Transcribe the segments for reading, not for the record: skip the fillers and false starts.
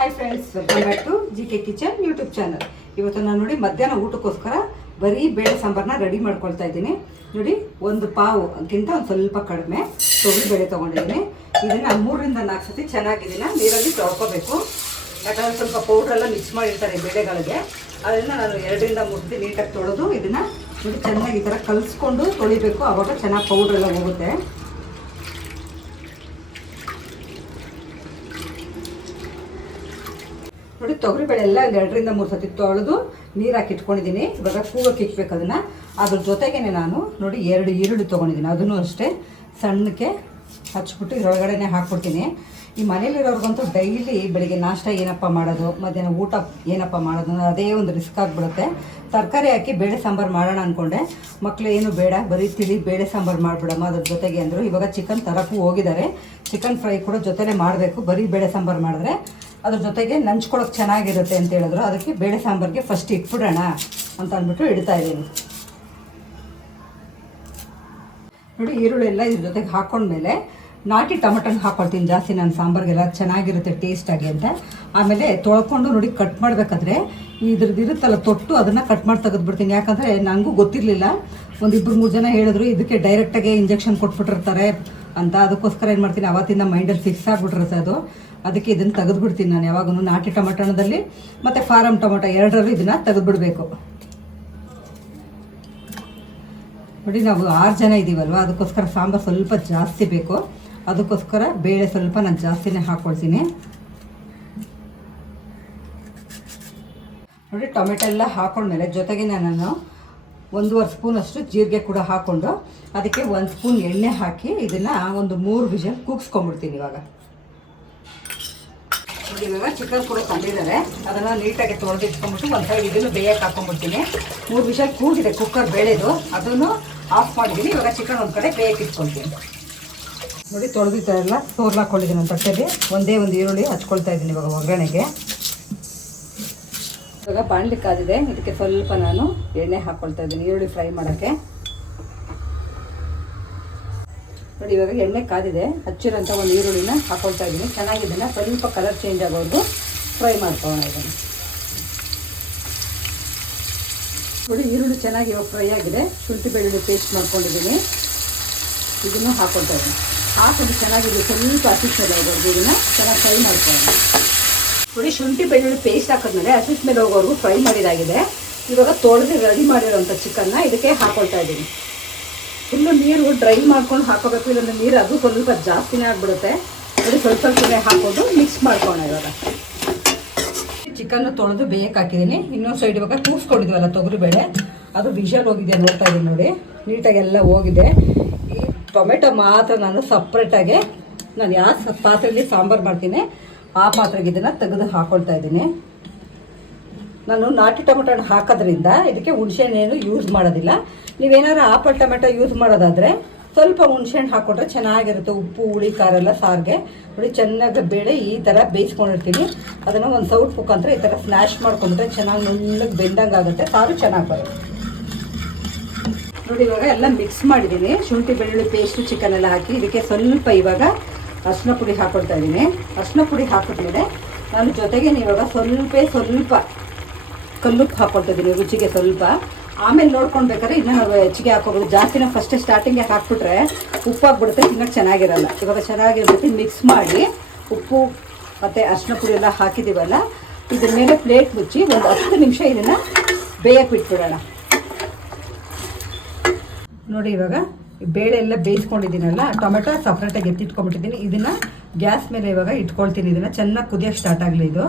Hi friends, welcome back to GK kitchen YouTube channel. ಇವತ್ತು ನಾನು ನೋಡಿ ಮಧ್ಯಾಹ್ನ ಊಟಕ್ಕೋಸ್ಕರ ಬರೀ ಬೇಳೆ ಸಾಂಬಾರನ್ನ ರೆಡಿ ಮಾಡ್ಕೊಳ್ತಾ ಇದ್ದೀನಿ. ನೋಡಿ, ಒಂದು ಪಾವು ಅಂಕಿಂತ ಒಂದು ಸ್ವಲ್ಪ ಕಡಿಮೆ ತೊಗರಿ ಬೇಳೆ ತೊಗೊಂಡಿದ್ದೀನಿ. ಇದನ್ನು 3 ರಿಂದ 4 ಸತಿ ಚೆನ್ನಾಗಿ ನೀರಲ್ಲಿ ತೊಳ್ಕೊಬೇಕು. ಯಾಕಂದರೆ ಸ್ವಲ್ಪ ಪೌಡ್ರೆಲ್ಲ ಮಿಕ್ಸ್ ಮಾಡಿರ್ತಾರೆ ಬೇಳೆಗಳಿಗೆ. ಅದನ್ನು ನಾನು 2 ರಿಂದ 3 ಸತಿ ನೀಟಾಗಿ ತೊಳೆದು ಇದನ್ನು ನೋಡಿ ಚೆನ್ನಾಗಿ ಈ ಥರ ಕಲಿಸ್ಕೊಂಡು ತೊಳಿಬೇಕು. ಆವಾಗ ಚೆನ್ನಾಗಿ ಪೌಡ್ರೆಲ್ಲ ಹೋಗುತ್ತೆ. ನೋಡಿ, ತೊಗರಿಬೇಳೆ ಎಲ್ಲ 2 ರಿಂದ 3 ಸತಿ ತೊಳೆದು ನೀರು ಹಾಕಿ ಇಟ್ಕೊಂಡಿದ್ದೀನಿ. ಇವಾಗ ಕೂಗಕ್ಕೆ ಇಕ್ಬೇಕು ಅದನ್ನು. ಅದ್ರ ಜೊತೆಗೇ ನಾನು ನೋಡಿ 2 ಈರುಳ್ಳಿ ತೊಗೊಂಡಿದ್ದೀನಿ. ಅದನ್ನು ಅಷ್ಟೇ ಸಣ್ಣಕ್ಕೆ ಹಚ್ಬಿಟ್ಟು ಇದರೊಳಗಡೆ ಹಾಕ್ಬಿಡ್ತೀನಿ. ಈ ಮನೇಲಿರೋರ್ಗಂತೂ ಡೈಲಿ ಬೆಳಿಗ್ಗೆ ನಾಷ್ಟ ಏನಪ್ಪ ಮಾಡೋದು, ಮಧ್ಯಾಹ್ನ ಊಟ ಏನಪ್ಪ ಮಾಡೋದು, ಅದೇ ಒಂದು ರಿಸ್ಕ್ ಆಗಿಬಿಡುತ್ತೆ. ತರಕಾರಿ ಹಾಕಿ ಬೇಳೆ ಸಾಂಬಾರು ಮಾಡೋಣ ಅಂದ್ಕೊಂಡೆ. ಮಕ್ಕಳು ಏನು ಬೇಡ, ಬರೀ ತಿಳಿ ಬೇಳೆ ಸಾಂಬಾರು ಮಾಡಿಬಿಡಮ್ಮ ಅದ್ರ ಜೊತೆಗೆ ಅಂದರು. ಇವಾಗ ಚಿಕನ್ ತರಕ್ಕೂ ಹೋಗಿದ್ದಾರೆ. ಚಿಕನ್ ಫ್ರೈ ಕೂಡ ಜೊತೆಲೇ ಮಾಡಬೇಕು. ಬರೀ ಬೇಳೆ ಸಾಂಬಾರು ಮಾಡಿದ್ರೆ ಅದ್ರ ಜೊತೆಗೆ ನಂಚ್ಕೊಳಕ್ಕೆ ಚೆನ್ನಾಗಿರುತ್ತೆ ಅಂತ ಹೇಳಿದ್ರು. ಅದಕ್ಕೆ ಬೇಳೆ ಸಾಂಬಾರಿಗೆ ಫಸ್ಟ್ ಇಟ್ಬಿಡೋಣ ಅಂತ ಅಂದ್ಬಿಟ್ಟು ಇಡ್ತಾ ಇದ್ದೀನಿ. ನೋಡಿ, ಈರುಳ್ಳಿ ಎಲ್ಲ ಇದ್ರ ಜೊತೆಗೆ ಹಾಕ್ಕೊಂಡ್ಮೇಲೆ ನಾಟಿ ಟೊಮೆಟೊನ ಹಾಕ್ಕೊಳ್ತೀನಿ ಜಾಸ್ತಿ. ನಾನು ಸಾಂಬಾರಿಗೆಲ್ಲ ಚೆನ್ನಾಗಿರುತ್ತೆ ಟೇಸ್ಟಾಗಿ ಅಂತ. ಆಮೇಲೆ ತೊಳ್ಕೊಂಡು ನೋಡಿ ಕಟ್ ಮಾಡಬೇಕಾದ್ರೆ ಇದ್ರದ್ದು ಇರುತ್ತಲ್ಲ ತೊಟ್ಟು, ಅದನ್ನು ಕಟ್ ಮಾಡಿ ತೆಗೆದುಬಿಡ್ತೀನಿ. ಯಾಕಂದರೆ ನನಗೂ ಗೊತ್ತಿರಲಿಲ್ಲ. 1-2-3 ಜನ ಹೇಳಿದ್ರು ಇದಕ್ಕೆ ಡೈರೆಕ್ಟಾಗಿ ಇಂಜೆಕ್ಷನ್ ಕೊಟ್ಬಿಟ್ಟಿರ್ತಾರೆ ಅಂತ. ಅದಕ್ಕೋಸ್ಕರ ಏನು ಮಾಡ್ತೀನಿ, ಅವತ್ತಿಂದ ಮೈಂಡಲ್ಲಿ ಫಿಕ್ಸ್ ಆಗಿಬಿಟ್ಟಿರುತ್ತೆ ಅದು. ಅದಕ್ಕೆ ಇದನ್ನು ತೆಗೆದುಬಿಡ್ತೀನಿ ನಾನು ಯಾವಾಗೂ. ನಾಟಿ ಟೊಮೆಟೊದಲ್ಲಿ ಮತ್ತು ಫಾರಮ್ ಟೊಮೆಟೊ ಎರಡರಲ್ಲೂ ಇದನ್ನು ತೆಗೆದುಬಿಡಬೇಕು. ನೋಡಿ, ನಾವು 6 ಜನ ಇದ್ದೀವಲ್ವ, ಅದಕ್ಕೋಸ್ಕರ ಸಾಂಬಾರು ಸ್ವಲ್ಪ ಜಾಸ್ತಿ ಬೇಕು. ಅದಕ್ಕೋಸ್ಕರ ಬೇಳೆ ಸ್ವಲ್ಪ ನಾನು ಜಾಸ್ತಿನೇ ಹಾಕ್ಕೊಳ್ತೀನಿ. ನೋಡಿ, ಟೊಮೆಟೊ ಎಲ್ಲ ಹಾಕೊಂಡ್ಮೇಲೆ ಜೊತೆಗೆ ನಾನು 1.5 ಸ್ಪೂನಷ್ಟು ಜೀರಿಗೆ ಕೂಡ ಹಾಕ್ಕೊಂಡು ಅದಕ್ಕೆ 1 ಸ್ಪೂನ್ ಎಣ್ಣೆ ಹಾಕಿ ಇದನ್ನು ಒಂದು 3 ವಿಷಲ್ ಕೂಗಿಸ್ಕೊಂಡ್ಬಿಡ್ತೀನಿ. ಇವಾಗ ಚಿಕನ್ ಕೂಡ ತಂದಿದ್ದಾರೆ. ಅದನ್ನು ನೀಟಾಗಿ ತೊಳೆದಿಟ್ಕೊಂಡ್ಬಿಟ್ಟು ಒಂದು ಸೈಡ್ ಇದನ್ನು ಬೇಯಕ್ಕೆ ಹಾಕೊಂಡ್ಬಿಡ್ತೀನಿ. 3 ವಿಷಲ್ ಕೂಗಿದೆ ಕುಕ್ಕರ್ ಬೇಳೆದು, ಅದನ್ನು ಆಫ್ ಮಾಡಿದ್ದೀನಿ. ಇವಾಗ ಚಿಕನ್ ಒಂದು ಕಡೆ ಬೇಯಕ್ಕೆ ಇಟ್ಕೊಳ್ತೀನಿ. ನೋಡಿ, ತೊಳೆದಿಲ್ಲ ತೋರ್ಲಾಕೊಂಡಿದ್ದೀನಿ ಒಂದು ತಟ್ಟೆಗೆ. ಒಂದೇ ಒಂದು ಈರುಳ್ಳಿ ಹಚ್ಕೊಳ್ತಾ ಇದ್ದೀನಿ ಇವಾಗ ಒಗ್ಗರಣೆಗೆ. ಇವಾಗ ಬಾಣಲಿ ಕಾದಿದೆ, ಇದಕ್ಕೆ ಸ್ವಲ್ಪ ನಾನು ಎಣ್ಣೆ ಹಾಕ್ಕೊಳ್ತಾ ಇದ್ದೀನಿ ಈರುಳ್ಳಿ ಫ್ರೈ ಮಾಡೋಕ್ಕೆ. ನೋಡಿ, ಇವಾಗ ಎಣ್ಣೆ ಕಾದಿದೆ. ಹಚ್ಚಿರೋಂಥ ಒಂದು ಈರುಳ್ಳಿನ ಹಾಕ್ಕೊಳ್ತಾ ಇದ್ದೀನಿ. ಚೆನ್ನಾಗಿದ್ದನ್ನು ಸ್ವಲ್ಪ ಕಲರ್ ಚೇಂಜ್ ಆಗೋದು ಫ್ರೈ ಮಾಡ್ಕೊಳ್ಳೋಣ ಇದನ್ನು. ನೋಡಿ, ಈರುಳ್ಳಿ ಚೆನ್ನಾಗಿ ಇವಾಗ ಫ್ರೈ ಆಗಿದೆ. ಶುಂಠಿ ಬೆಳ್ಳುಳ್ಳಿ ಪೇಸ್ಟ್ ಮಾಡ್ಕೊಂಡಿದ್ದೀನಿ. ಇದನ್ನು ಹಾಕ್ಕೊಳ್ತಾ ಇದ್ದೀನಿ. ಹಾಕೊಂಡು ಚೆನ್ನಾಗಿದೆ, ಸ್ವಲ್ಪ ಹಸಿ ಸ್ಮೆಲ್ ಹೋಗೋದು. ಇದನ್ನು ಚೆನ್ನಾಗಿ ಫ್ರೈ ಮಾಡ್ಕೊಳ್ಳೋಣ. ನೋಡಿ, ಶುಂಠಿ ಬೆಳ್ಳುಳ್ಳಿ ಪೇಸ್ಟ್ ಹಾಕಿದ್ಮೇಲೆ ಹಸಿ ಸ್ಮೆಲ್ ಹೋಗೋವರೆಗೂ ಫ್ರೈ ಮಾಡಿದಾಗಿದೆ. ಇವಾಗ ತೊಳೆದು ರೆಡಿ ಮಾಡಿರೋಂಥ ಚಿಕನ್ನ ಇದಕ್ಕೆ ಹಾಕ್ಕೊಳ್ತಾ ಇದ್ದೀನಿ. ಫುಲ್ಲು ನೀರು ಡ್ರೈ ಮಾಡ್ಕೊಂಡು ಹಾಕೋಬೇಕು, ಇಲ್ಲಾಂದ್ರೆ ನೀರು ಅದು ಸ್ವಲ್ಪ ಜಾಸ್ತಿನೇ ಆಗಿಬಿಡುತ್ತೆ. ನೋಡಿ, ಸ್ವಲ್ಪನೇ ಹಾಕ್ಕೊಂಡು ಮಿಕ್ಸ್ ಮಾಡ್ಕೊಳ್ಳೋಣ. ಇವಾಗ ಚಿಕನ್ನು ತೊಳೆದು ಬೇಯಕ್ಕೆ ಹಾಕಿದ್ದೀನಿ. ಇನ್ನೊಂದು ಸೈಡ್ ಇವಾಗ ಕೂಗಿಸ್ಕೊಂಡಿದ್ವಲ್ಲ ತೊಗರಿಬೇಳೆ, ಅದು ವಿಷಲ್ ಹೋಗಿದೆ ನೋಡ್ತಾ ಇದ್ದೀನಿ. ನೋಡಿ, ನೀಟಾಗೆಲ್ಲ ಹೋಗಿದೆ. ಈ ಟೊಮೆಟೊ ಮಾತ್ರ ನಾನು ಸಪ್ರೇಟಾಗಿ ನಾನು ಯಾವ ಪಾತ್ರೆಯಲ್ಲಿ ಸಾಂಬಾರು ಮಾಡ್ತೀನಿ ಆ ಪಾತ್ರೆಗೆ ಇದನ್ನು ತೆಗೆದು ಹಾಕ್ಕೊಳ್ತಾ ಇದ್ದೀನಿ. ನಾನು ನಾಟಿ ಟೊಮೆಟೊ ಹಾಕೋದ್ರಿಂದ ಇದಕ್ಕೆ ಹುಣಸೆಹಣ್ಣೇನು ಯೂಸ್ ಮಾಡೋದಿಲ್ಲ. ನೀವೇನಾದ್ರು ಆಪಲ್ ಟೊಮೆಟೊ ಯೂಸ್ ಮಾಡೋದಾದರೆ ಸ್ವಲ್ಪ ಹುಣಸೆಹಣ್ಣು ಹಾಕ್ಕೊಂಡ್ರೆ ಚೆನ್ನಾಗಿರುತ್ತೆ. ಉಪ್ಪು ಹುಳಿ ಖಾರ ಎಲ್ಲ ಸಾರಿಗೆ. ನೋಡಿ, ಚೆನ್ನಾಗಿ ಬೇಳೆ ಈ ಥರ ಬೇಯಿಸ್ಕೊಂಡಿರ್ತೀನಿ. ಅದನ್ನು ಒಂದು ಸೌಟ್ ಮುಖಾಂತರ ಈ ಥರ ಸ್ನ್ಯಾಶ್ ಮಾಡ್ಕೊಂಡ್ರೆ ಚೆನ್ನಾಗಿ ನುಣ್ಣಗೆ ಬೆಂದಂಗೆ ಆಗುತ್ತೆ. ಸಾರು ಚೆನ್ನಾಗಿ ಬರುತ್ತೆ. ನೋಡಿ, ಇವಾಗ ಎಲ್ಲ ಮಿಕ್ಸ್ ಮಾಡಿದ್ದೀನಿ. ಶುಂಠಿ ಬೆಳ್ಳುಳ್ಳಿ ಪೇಸ್ಟು ಚಿಕನ್ ಎಲ್ಲ ಹಾಕಿ ಇದಕ್ಕೆ ಸ್ವಲ್ಪ ಇವಾಗ ಅರಿಶಿನ ಪುಡಿ ಹಾಕ್ಕೊಳ್ತಾ ಇದ್ದೀನಿ. ಅರಿಶಿನ ಪುಡಿ ಹಾಕಿದ್ಮೇಲೆ ನಾನು ಜೊತೆಗೆ ಇವಾಗ ಸ್ವಲ್ಪ ಕಲ್ಲುಪ್ಪು ಹಾಕ್ಕೊಳ್ತಾ ಇದ್ದೀನಿ ರುಚಿಗೆ ಸ್ವಲ್ಪ. ಆಮೇಲೆ ನೋಡ್ಕೊಳ್ಬೇಕಾದ್ರೆ ಇನ್ನೂ ನಾವು ಹೆಚ್ಚಿಗೆ ಹಾಕೋಬೋದು. ಜಾಸ್ತಿನ ಫಸ್ಟೇ ಸ್ಟಾರ್ಟಿಂಗ್ಗೆ ಹಾಕ್ಬಿಟ್ರೆ ಉಪ್ಪಾಗ್ಬಿಡುತ್ತೆ, ತಿನ್ನೋಕ್ಕೆ ಚೆನ್ನಾಗಿರಲ್ಲ. ಇವಾಗ ಚೆನ್ನಾಗಿರುತ್ತೆ. ಮಿಕ್ಸ್ ಮಾಡಿ ಉಪ್ಪು ಮತ್ತು ಅರಿಶಿನ ಪುಡಿ ಎಲ್ಲ ಹಾಕಿದ್ದೀವಲ್ಲ, ಇದ್ರ ಮೇಲೆ ಪ್ಲೇಟ್ ಮುಚ್ಚಿ ಒಂದು 10 ನಿಮಿಷ ಇದನ್ನು ಬೇಯಕ್ಕೆ ಬಿಟ್ಬಿಡೋಣ. ನೋಡಿ, ಇವಾಗ ಬೇಳೆ ಎಲ್ಲ ಬೇಯಿಸ್ಕೊಂಡಿದ್ದೀನಲ್ಲ, ಟೊಮೆಟೊ ಸಪ್ರೇಟಾಗಿ ಎತ್ತಿಟ್ಕೊಂಡ್ಬಿಟ್ಟಿದ್ದೀನಿ. ಇದನ್ನು ಗ್ಯಾಸ್ ಮೇಲೆ ಇವಾಗ ಇಟ್ಕೊಳ್ತೀನಿ. ಇದನ್ನು ಚೆನ್ನಾಗಿ ಕುದಿಯೋಕ್ಕೆ ಸ್ಟಾರ್ಟ್ ಆಗಲಿ ಇದು.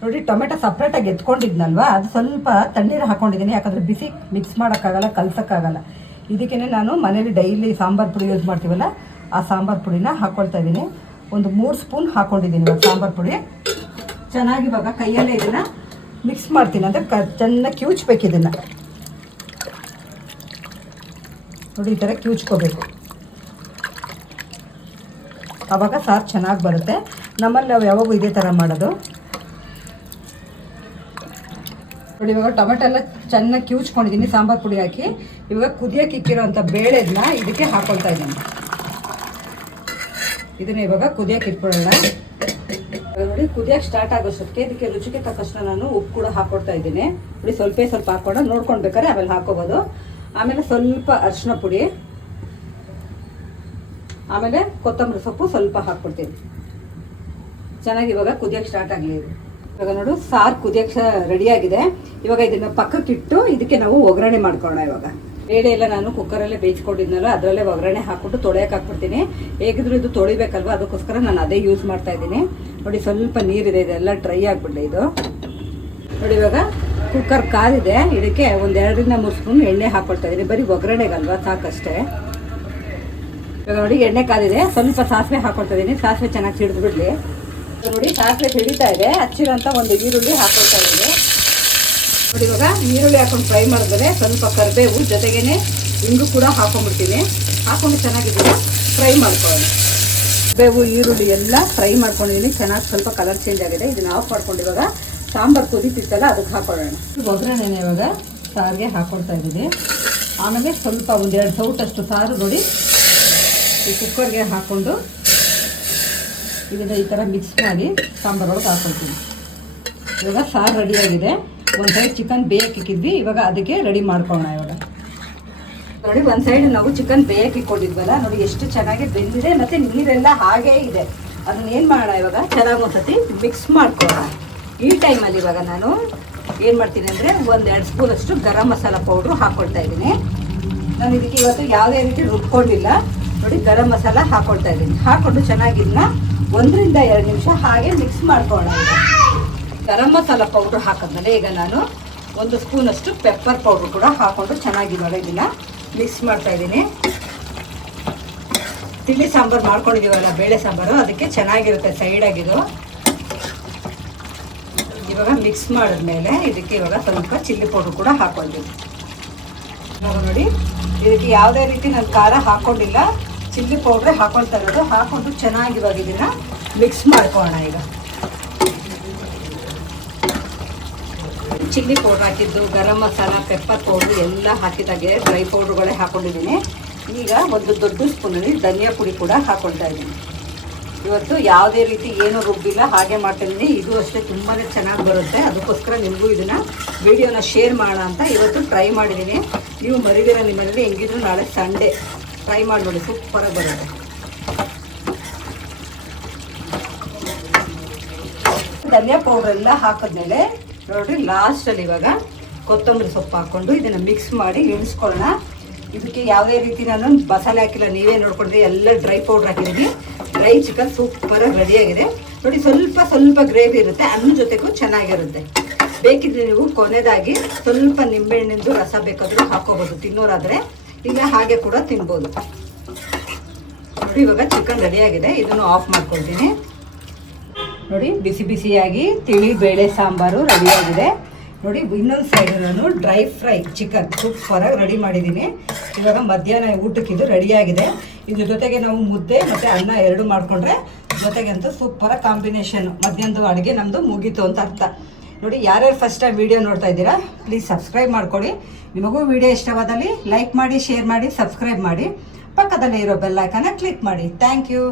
ನೋಡಿ, ಟೊಮೆಟೊ ಸಪ್ರೇಟಾಗಿ ಎತ್ಕೊಂಡಿದ್ನಲ್ವ, ಅದು ಸ್ವಲ್ಪ ತಣ್ಣೀರು ಹಾಕ್ಕೊಂಡಿದ್ದೀನಿ. ಯಾಕಂದರೆ ಬಿಸಿ ಮಿಕ್ಸ್ ಮಾಡೋಕ್ಕಾಗಲ್ಲ, ಕಲ್ಸೋಕ್ಕಾಗಲ್ಲ. ಇದಕ್ಕೇ ನಾನು ಮನೇಲಿ ಡೈಲಿ ಸಾಂಬಾರು ಪುಡಿ ಯೂಸ್ ಮಾಡ್ತೀವಲ್ಲ, ಆ ಸಾಂಬಾರು ಪುಡಿನ ಹಾಕ್ಕೊಳ್ತಾ ಇದ್ದೀನಿ. ಒಂದು 3 ಸ್ಪೂನ್ ಹಾಕ್ಕೊಂಡಿದ್ದೀನಿ ಇವಾಗ ಸಾಂಬಾರು ಪುಡಿ. ಚೆನ್ನಾಗಿ ಇವಾಗ ಕೈಯಲ್ಲೇ ಇದನ್ನು ಮಿಕ್ಸ್ ಮಾಡ್ತೀನಿ. ಅಂದರೆ ಚೆನ್ನಾಗಿ ಕಿವುಚ್ಬೇಕು ಇದನ್ನು. ನೋಡಿ, ಈ ಥರ ಕಿವುಚ್ಕೋಬೇಕು. ಆವಾಗ ಸಾರು ಚೆನ್ನಾಗಿ ಬರುತ್ತೆ. ನಮ್ಮಲ್ಲಿ ನಾವು ಯಾವಾಗೂ ಇದೇ ಥರ ಮಾಡೋದು. ನೋಡಿ, ಇವಾಗ ಟೊಮೆಟೊ ಎಲ್ಲ ಚೆನ್ನಾಗಿ ಕಿವುಚ್ಕೊಂಡಿದ್ದೀನಿ ಸಾಂಬಾರು ಪುಡಿ ಹಾಕಿ. ಇವಾಗ ಕುದಿಯೋಕೆ ಇಕ್ಕಿರೋಂಥ ಬೇಳೆದನ್ನ ಇದಕ್ಕೆ ಹಾಕ್ಕೊಳ್ತಾ ಇದ್ದೀನಿ. ಇದನ್ನು ಇವಾಗ ಕುದಿಯೋಕೆ ಇಟ್ಬಿಡೋಣ. ನೋಡಿ ನೋಡಿ ಕುದಿಯೋಕ್ಕೆ ಸ್ಟಾರ್ಟ್ ಆಗೋಷ್ಟೊತ್ತಿಗೆ ಇದಕ್ಕೆ ರುಚಿಗೆ ತಕ್ಕಷ್ಟು ನಾನು ಉಪ್ಪು ಕೂಡ ಹಾಕೊಡ್ತಾ ಇದ್ದೀನಿ. ನೋಡಿ ಸ್ವಲ್ಪ ಹಾಕೊಂಡು ನೋಡ್ಕೊಳ್ಬೇಕಾದ್ರೆ ಆಮೇಲೆ ಹಾಕೋಬೋದು. ಆಮೇಲೆ ಸ್ವಲ್ಪ ಅರಿಶಿನ ಪುಡಿ, ಆಮೇಲೆ ಕೊತ್ತಂಬರಿ ಸೊಪ್ಪು ಸ್ವಲ್ಪ ಹಾಕ್ಕೊಡ್ತೀನಿ. ಚೆನ್ನಾಗಿ ಇವಾಗ ಕುದಿಯೋಕ್ಕೆ ಸ್ಟಾರ್ಟ್ ಆಗಲಿ. ಇವಾಗ ನೋಡು ಸಾರು ಕುದಿಯೋಕ್ಕೆ ರೆಡಿಯಾಗಿದೆ. ಇವಾಗ ಇದನ್ನು ಪಕ್ಕಕ್ಕಿಟ್ಟು ಇದಕ್ಕೆ ನಾವು ಒಗ್ಗರಣೆ ಮಾಡ್ಕೊಳ್ಳೋಣ. ಇವಾಗ ಬೇಳೆ ಎಲ್ಲ ನಾನು ಕುಕ್ಕರಲ್ಲೇ ಬೇಯಿಸ್ಕೊಂಡಿದ್ನಲ್ಲ, ಅದರಲ್ಲೇ ಒಗ್ಗರಣೆ ಹಾಕ್ಬಿಟ್ಟು ತೊಳೆಯಕ್ಕೆ ಹಾಕ್ಬಿಡ್ತೀನಿ. ಹೇಗಿದ್ರು ಇದು ತೊಳಿಬೇಕಲ್ವ, ಅದಕ್ಕೋಸ್ಕರ ನಾನು ಅದೇ ಯೂಸ್ ಮಾಡ್ತಾ ಇದ್ದೀನಿ. ನೋಡಿ ಸ್ವಲ್ಪ ನೀರಿದೆ, ಇದೆಲ್ಲ ಡ್ರೈ ಆಗಿಬಿಡಲಿ ಇದು. ನೋಡಿ ಇವಾಗ ಕುಕ್ಕರ್ ಕಾದಿದೆ, ಇದಕ್ಕೆ ಒಂದು 2-3 ಸ್ಪೂನ್ ಎಣ್ಣೆ ಹಾಕ್ಕೊಳ್ತಾ ಇದ್ದೀನಿ. ಬರೀ ಒಗ್ಗರಣೆಗಲ್ವ, ಸಾಕಷ್ಟೇ. ಇವಾಗ ನೋಡಿ ಎಣ್ಣೆ ಕಾದಿದೆ, ಸ್ವಲ್ಪ ಸಾಸಿವೆ ಹಾಕ್ಕೊಳ್ತಾ ಇದ್ದೀನಿ. ಸಾಸಿವೆ ಚೆನ್ನಾಗಿ ಸಿಡಿದ್ಬಿಡ್ಲಿ. ನೋಡಿ ಸಾಸಿವೆ ಸಿಡಿತಾ ಇದೆ. ಹಚ್ಚಿರೋಂಥ ಒಂದು ಈರುಳ್ಳಿ ಹಾಕ್ಕೊಳ್ತಾ ಇದ್ದೀನಿ. ನೋಡಿ ಇವಾಗ ಈರುಳ್ಳಿ ಹಾಕೊಂಡು ಫ್ರೈ ಮಾಡಿದ್ರೆ ಸ್ವಲ್ಪ ಕರಿಬೇವು ಜೊತೆಗೇನೆ ಇಂಗು ಕೂಡ ಹಾಕೊಂಡ್ಬಿಡ್ತೀನಿ. ಹಾಕೊಂಡು ಚೆನ್ನಾಗಿದ್ದೀನಿ ಫ್ರೈ ಮಾಡ್ಕೊಳ್ಳೋಣ. ಕರಿಬೇವು ಈರುಳ್ಳಿ ಎಲ್ಲ ಫ್ರೈ ಮಾಡ್ಕೊಂಡಿದ್ದೀನಿ. ಚೆನ್ನಾಗಿ ಸ್ವಲ್ಪ ಕಲರ್ ಚೇಂಜ್ ಆಗಿದೆ. ಇದನ್ನು ಆಫ್ ಮಾಡ್ಕೊಂಡು ಇವಾಗ ಸಾಂಬಾರು ಕುದೀತಿತ್ತಲ್ಲ ಅದಕ್ಕೆ ಹಾಕೊಳ್ಳೋಣ. ಒಗ್ಗರಣೆ ಇವಾಗ ಸಾರಿಗೆ ಹಾಕ್ಕೊಳ್ತಾ ಇದ್ದೀನಿ. ಆಮೇಲೆ ಸ್ವಲ್ಪ 1-2 ಸೌಟಷ್ಟು ಸಾರು ನೋಡಿ ಈ ಕುಕ್ಕರ್ಗೆ ಹಾಕ್ಕೊಂಡು ಇದನ್ನು ಈ ಥರ ಮಿಕ್ಸ್ ಮಾಡಿ ಸಾಂಬಾರೊಳಗೆ ಹಾಕ್ಕೊಳ್ತೀನಿ. ಇವಾಗ ಸಾರು ರೆಡಿಯಾಗಿದೆ. ಒಂದು ಸೈಡ್ ಚಿಕನ್ ಬೇಯಕ್ಕೆ ಇಕ್ಕಿದ್ವಿ, ಇವಾಗ ಅದಕ್ಕೆ ರೆಡಿ ಮಾಡ್ಕೊಳ್ಳೋಣ. ಇವಾಗ ನೋಡಿ ಒಂದು ಸೈಡ್ ನಾವು ಚಿಕನ್ ಬೇಯಕ್ಕೆ ಇಕ್ಕೊಂಡಿದ್ವಲ್ಲ, ನೋಡಿ ಎಷ್ಟು ಚೆನ್ನಾಗಿ ಬೆಂದಿದೆ ಮತ್ತು ನೀರೆಲ್ಲ ಹಾಗೇ ಇದೆ. ಅದನ್ನ ಏನು ಮಾಡೋಣ, ಇವಾಗ ಚೆನ್ನಾಗಿ ಒಂದ್ಸತಿ ಮಿಕ್ಸ್ ಮಾಡ್ಕೊಳ್ಳೋಣ. ಈ ಟೈಮಲ್ಲಿ ಇವಾಗ ನಾನು ಏನು ಮಾಡ್ತೀನಿ ಅಂದರೆ 1-2 ಸ್ಪೂನಷ್ಟು ಗರಂ ಮಸಾಲ ಪೌಡ್ರು ಹಾಕ್ಕೊಳ್ತಾ ಇದ್ದೀನಿ. ನಾನು ಇದಕ್ಕೆ ಇವತ್ತು ಯಾವುದೇ ರೀತಿ ರುಬ್ಕೊಂಡಿಲ್ಲ. ನೋಡಿ ಗರಂ ಮಸಾಲ ಹಾಕ್ಕೊಳ್ತಾ ಇದ್ದೀನಿ. ಹಾಕ್ಕೊಂಡು ಚೆನ್ನಾಗಿದ್ದನ್ನ 1-2 ನಿಮಿಷ ಹಾಗೆ ಮಿಕ್ಸ್ ಮಾಡ್ಕೊಳ್ಳೋಣ. ಗರಂ ಮಸಾಲ ಪೌಡ್ರ್ ಹಾಕಿದ್ಮೇಲೆ ಈಗ ನಾನು 1 ಸ್ಪೂನಷ್ಟು ಪೆಪ್ಪರ್ ಪೌಡ್ರ್ ಕೂಡ ಹಾಕ್ಕೊಂಡು ಚೆನ್ನಾಗಿವಾಗ ಇದನ್ನು ಮಿಕ್ಸ್ ಮಾಡ್ತಾ ಇದ್ದೀನಿ. ತಿಳಿ ಸಾಂಬಾರು ಮಾಡ್ಕೊಂಡಿದ್ದೀವಲ್ಲ, ಬೇಳೆ ಸಾಂಬಾರು, ಅದಕ್ಕೆ ಚೆನ್ನಾಗಿರುತ್ತೆ ಸೈಡಾಗಿದು. ಇವಾಗ ಮಿಕ್ಸ್ ಮಾಡಿದ್ಮೇಲೆ ಇದಕ್ಕೆ ಇವಾಗ ಸ್ವಲ್ಪ ಚಿಲ್ಲಿ ಪೌಡ್ರ್ ಕೂಡ ಹಾಕ್ಕೊಳ್ತೀನಿ. ಇವಾಗ ನೋಡಿ ಇದಕ್ಕೆ ಯಾವುದೇ ರೀತಿ ನಾನು ಖಾರ ಹಾಕ್ಕೊಂಡಿಲ್ಲ, ಚಿಲ್ಲಿ ಪೌಡ್ರೇ ಹಾಕ್ಕೊಳ್ತಾ ಇರೋದು. ಹಾಕ್ಕೊಂಡು ಚೆನ್ನಾಗಿ ಇವಾಗ ಇದನ್ನು ಮಿಕ್ಸ್ ಮಾಡ್ಕೊಳ್ಳೋಣ. ಈಗ ಚಿಲ್ಲಿ ಪೌಡ್ರ್ ಹಾಕಿದ್ದು, ಗರಂ ಮಸಾಲ, ಪೆಪ್ಪರ್ ಪೌಡ್ರು ಎಲ್ಲ ಹಾಕಿದಾಗೆ ಡ್ರೈ ಪೌಡ್ರುಗಳೇ ಹಾಕ್ಕೊಂಡಿದ್ದೀನಿ. ಈಗ 1 ದೊಡ್ಡ ಸ್ಪೂನಲ್ಲಿ ಧನಿಯಾ ಪುಡಿ ಕೂಡ ಹಾಕ್ಕೊಳ್ತಾ ಇದ್ದೀನಿ. ಇವತ್ತು ಯಾವುದೇ ರೀತಿ ಏನೂ ರುಬ್ಬಿಲ್ಲ, ಹಾಗೆ ಮಾಡ್ತಾಯಿದ್ದೀನಿ. ಇದು ಅಷ್ಟೇ ತುಂಬಾ ಚೆನ್ನಾಗಿ ಬರುತ್ತೆ. ಅದಕ್ಕೋಸ್ಕರ ನಿಮಗೂ ಇದನ್ನು ವಿಡಿಯೋನ ಶೇರ್ ಮಾಡೋಣ ಅಂತ ಇವತ್ತು ಟ್ರೈ ಮಾಡಿದ್ದೀನಿ. ನೀವು ಮರಿದಿರ ನಿಮ್ಮಲ್ಲಿ ಹೆಂಗಿದ್ರು ನಾಳೆ ಸಂಡೇ ಟ್ರೈ ಮಾಡಿ ನೋಡಿ, ಸೂಪರಾಗಿ ಬರುತ್ತೆ. ಧನಿಯಾ ಪೌಡ್ರ್ ಎಲ್ಲ ಹಾಕಿದ್ಮೇಲೆ ನೋಡಿರಿ ಲಾಸ್ಟಲ್ಲಿ ಇವಾಗ ಕೊತ್ತಂಬರಿ ಸೊಪ್ಪು ಹಾಕ್ಕೊಂಡು ಇದನ್ನು ಮಿಕ್ಸ್ ಮಾಡಿ ಇಳಿಸ್ಕೊಳ್ಳೋಣ. ಇದಕ್ಕೆ ಯಾವುದೇ ರೀತಿ ನಾನು ಮಸಾಲೆ ಹಾಕಿಲ್ಲ, ನೀವೇ ನೋಡ್ಕೊಂಡ್ರೆ ಎಲ್ಲ ಡ್ರೈ ಪೌಡ್ರ್ ಹಾಕಿದ್ದೀನಿ. ಡ್ರೈ ಚಿಕನ್ ಸೂಪರಾಗಿ ರೆಡಿಯಾಗಿದೆ. ನೋಡಿ ಸ್ವಲ್ಪ ಗ್ರೇವಿ ಇರುತ್ತೆ, ಅನ್ನ ಜೊತೆಗೂ ಚೆನ್ನಾಗಿರುತ್ತೆ. ಬೇಕಿದ್ರೆ ನೀವು ಕೊನೆಯದಾಗಿ ಸ್ವಲ್ಪ ನಿಂಬೆಹಣ್ಣಿಂದು ರಸ ಬೇಕಾದರೂ ಹಾಕೋಬೋದು ತಿನ್ನೋರಾದರೆ, ಇಲ್ಲ ಹಾಗೆ ಕೂಡ ತಿನ್ಬೋದು. ನೋಡಿ ಇವಾಗ ಚಿಕನ್ ರೆಡಿಯಾಗಿದೆ. ಇದನ್ನು ಆಫ್ ಮಾಡ್ಕೊಳ್ತೀನಿ. ನೋಡಿ ಬಿಸಿಯಾಗಿ ತಿಳಿ ಬೇಳೆ ಸಾಂಬಾರು ರೆಡಿಯಾಗಿದೆ. ನೋಡಿ ಇನ್ನೊಂದು ಸೈಡ್ ನಾನು ಡ್ರೈ ಫ್ರೈ ಚಿಕನ್ ಸೂಪರಾಗಿ ರೆಡಿ ಮಾಡಿದ್ದೀನಿ. ಇವಾಗ ಮಧ್ಯಾಹ್ನ ಊಟಕ್ಕೆ ಇದು ರೆಡಿಯಾಗಿದೆ. ಇದ್ರ ಜೊತೆಗೆ ನಾವು ಮುದ್ದೆ ಮತ್ತು ಅನ್ನ 2 ಮಾಡಿಕೊಂಡ್ರೆ ಜೊತೆಗೆ ಅಂತೂ ಸೂಪರಾಗಿ ಕಾಂಬಿನೇಷನ್. ಮಧ್ಯಾಹ್ನದ ಅಡುಗೆ ನಮ್ಮದು ಮುಗೀತು ಅಂತ ಅರ್ಥ. ನೋಡಿ ಯಾರ್ಯಾರು ಫಸ್ಟ್ ಟೈಮ್ ವಿಡಿಯೋ ನೋಡ್ತಾ ಇದ್ದೀರಾ ಪ್ಲೀಸ್ ಸಬ್ಸ್ಕ್ರೈಬ್ ಮಾಡ್ಕೊಳ್ಳಿ. ನಿಮಗೂ ವಿಡಿಯೋ ಇಷ್ಟವಾದಲ್ಲಿ ಲೈಕ್ ಮಾಡಿ, ಶೇರ್ ಮಾಡಿ, ಸಬ್ಸ್ಕ್ರೈಬ್ ಮಾಡಿ. ಪಕ್ಕದಲ್ಲೇ ಇರೋ ಬೆಲ್ ಐಕಾನ್ನ ಕ್ಲಿಕ್ ಮಾಡಿ. Thank you.